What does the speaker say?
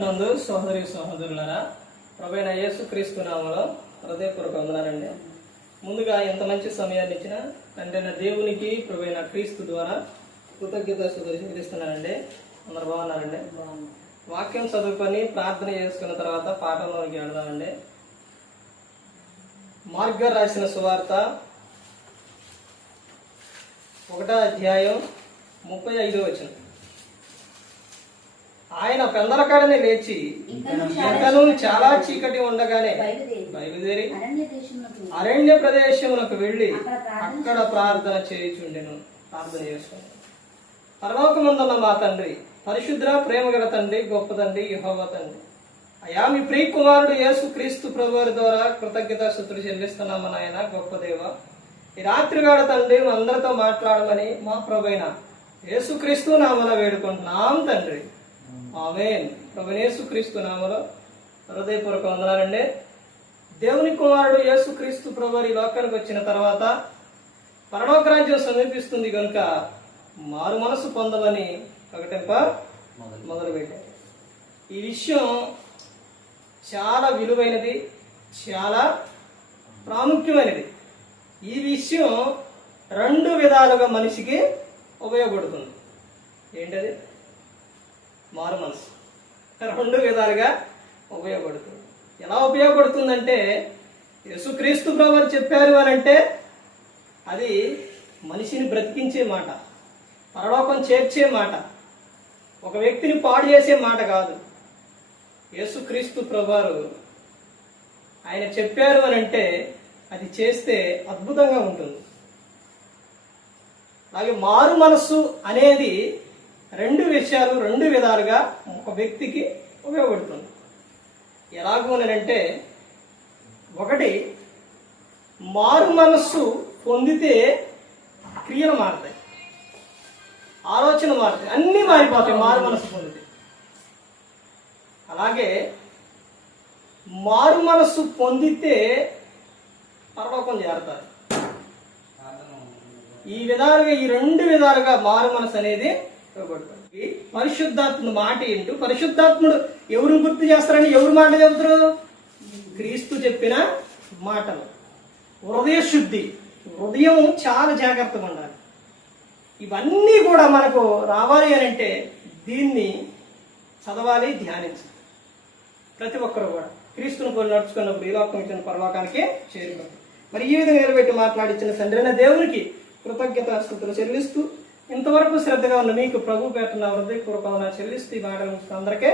నందు సహోదరి సహోదరులారా, ప్రభువైన యేసుక్రీస్తు నామములో హృదయపూర్వక వందనాలండి. ముందుగా ఎంత మంచి సమయాన్ని ఇచ్చిన తండ్రైన దేవునికి ప్రభువైన క్రీస్తు ద్వారా కృతజ్ఞతాస్తుతులు చెల్లిస్తున్నానండి. అందరు బాగున్నారండి? వాక్యం చదువుకొని ప్రార్థన చేసుకున్న తర్వాత పాఠంలోకి వెళదామండి. మార్గ రాసిన సువార్త 1వ అధ్యాయం 35వ వచనం. ఆయన పెందలకాడనే లేచి ఇంకనూ చాలా చీకటి ఉండగానే బయలుదేరి అరణ్య ప్రదేశములకు వెళ్ళి అక్కడ ప్రార్థన చేయుచుండెను. ప్రార్థన చేసుకుని, పరలోకమందున్న మా తండ్రి, పరిశుద్ధ ప్రేమగల తండ్రి, గొప్ప తండ్రి, యెహోవా తండ్రి, అయా మీ ప్రియ కుమారుడు యేసు క్రీస్తు ప్రభువారి ద్వారా కృతజ్ఞతాస్తుతులు చెల్లిస్తున్నాము నాయన. గొప్ప దేవ, ఈ రాత్రిగాడ తండ్రి అందరితో మాట్లాడమని మా ప్రభువైన యేసుక్రీస్తు నామమున వేడుకుంటున్నాం తండ్రి. ఆమేన్. ప్రభువైన యేసుక్రీస్తు నామములో హృదయపూర్వక వందనాలండి. దేవుని కుమారుడు యేసుక్రీస్తు ప్రభువారు ఈ లోకానికి వచ్చిన తర్వాత పరలోక రాజ్యం సమీపిస్తుంది కనుక మారు మనసు పొందమని ప్రకటింప మొదలుపెట్టారు. ఈ విషయం చాలా విలువైనది, చాలా ప్రాముఖ్యమైనది. ఈ విషయం 2 విధాలుగా మనిషికి ఉపయోగపడుతుంది. ఏంటది? మారు మనసు 2 విధాలుగా ఉపయోగపడుతుంది. ఎలా ఉపయోగపడుతుందంటే, యేసుక్రీస్తు ప్రభువారు చెప్పారు అని అంటే అది మనిషిని బ్రతికించే మాట, పరలోకం చేర్చే మాట, ఒక వ్యక్తిని పాడు చేసే మాట కాదు. యేసుక్రీస్తు ప్రభువారు ఆయన చెప్పారు అని అంటే అది చేస్తే అద్భుతంగా ఉంటుంది. అలాగే మారు మనస్సు అనేది 2 విషయాలు 2 విధాలుగా ఒక వ్యక్తికి ఉపయోగపడుతుంది. ఎలాగూ అంటే, ఒకటి, మారు మనస్సు పొందితే క్రియలు మారుతాయి, ఆలోచన మారుతాయి, అన్నీ మారిపోతాయి మారు మనస్సు పొందితే. అలాగే మారు మనస్సు పొందితే పరలోకం చేరతారు. ఈ విధాలుగా, ఈ 2 విధాలుగా మారు మనసు అనేది ఉపయోగపడుతుంది. పరిశుద్ధాత్ముడు మాట ఏంటో, పరిశుద్ధాత్ముడు ఎవరు గుర్తు చేస్తారని ఎవరు మాట చెబుతారు? క్రీస్తు చెప్పిన మాటలు. హృదయ శుద్ధి, హృదయం చాలా జాగ్రత్తగా ఉండాలి. ఇవన్నీ కూడా మనకు రావాలి అని అంటే దీన్ని చదవాలి, ధ్యానించాలి. ప్రతి ఒక్కరు కూడా క్రీస్తుని పోలి నడుచుకున్నప్పుడు ఈ లోకం ఇచ్చిన పరలోకానికే చేరుకుంటారు. మరి ఈ విధంగా నిలబెట్టి మాట్లాడించిన తండ్రైన దేవునికి కృతజ్ఞతాస్తుతులు చెల్లిస్తూ, ఇంతవరకు శ్రద్ధగా ఉన్న మీకు ప్రభు పేరున హృదయపూర్వకంగా చెల్లిస్తూ ఈ మాటలు అందరికీ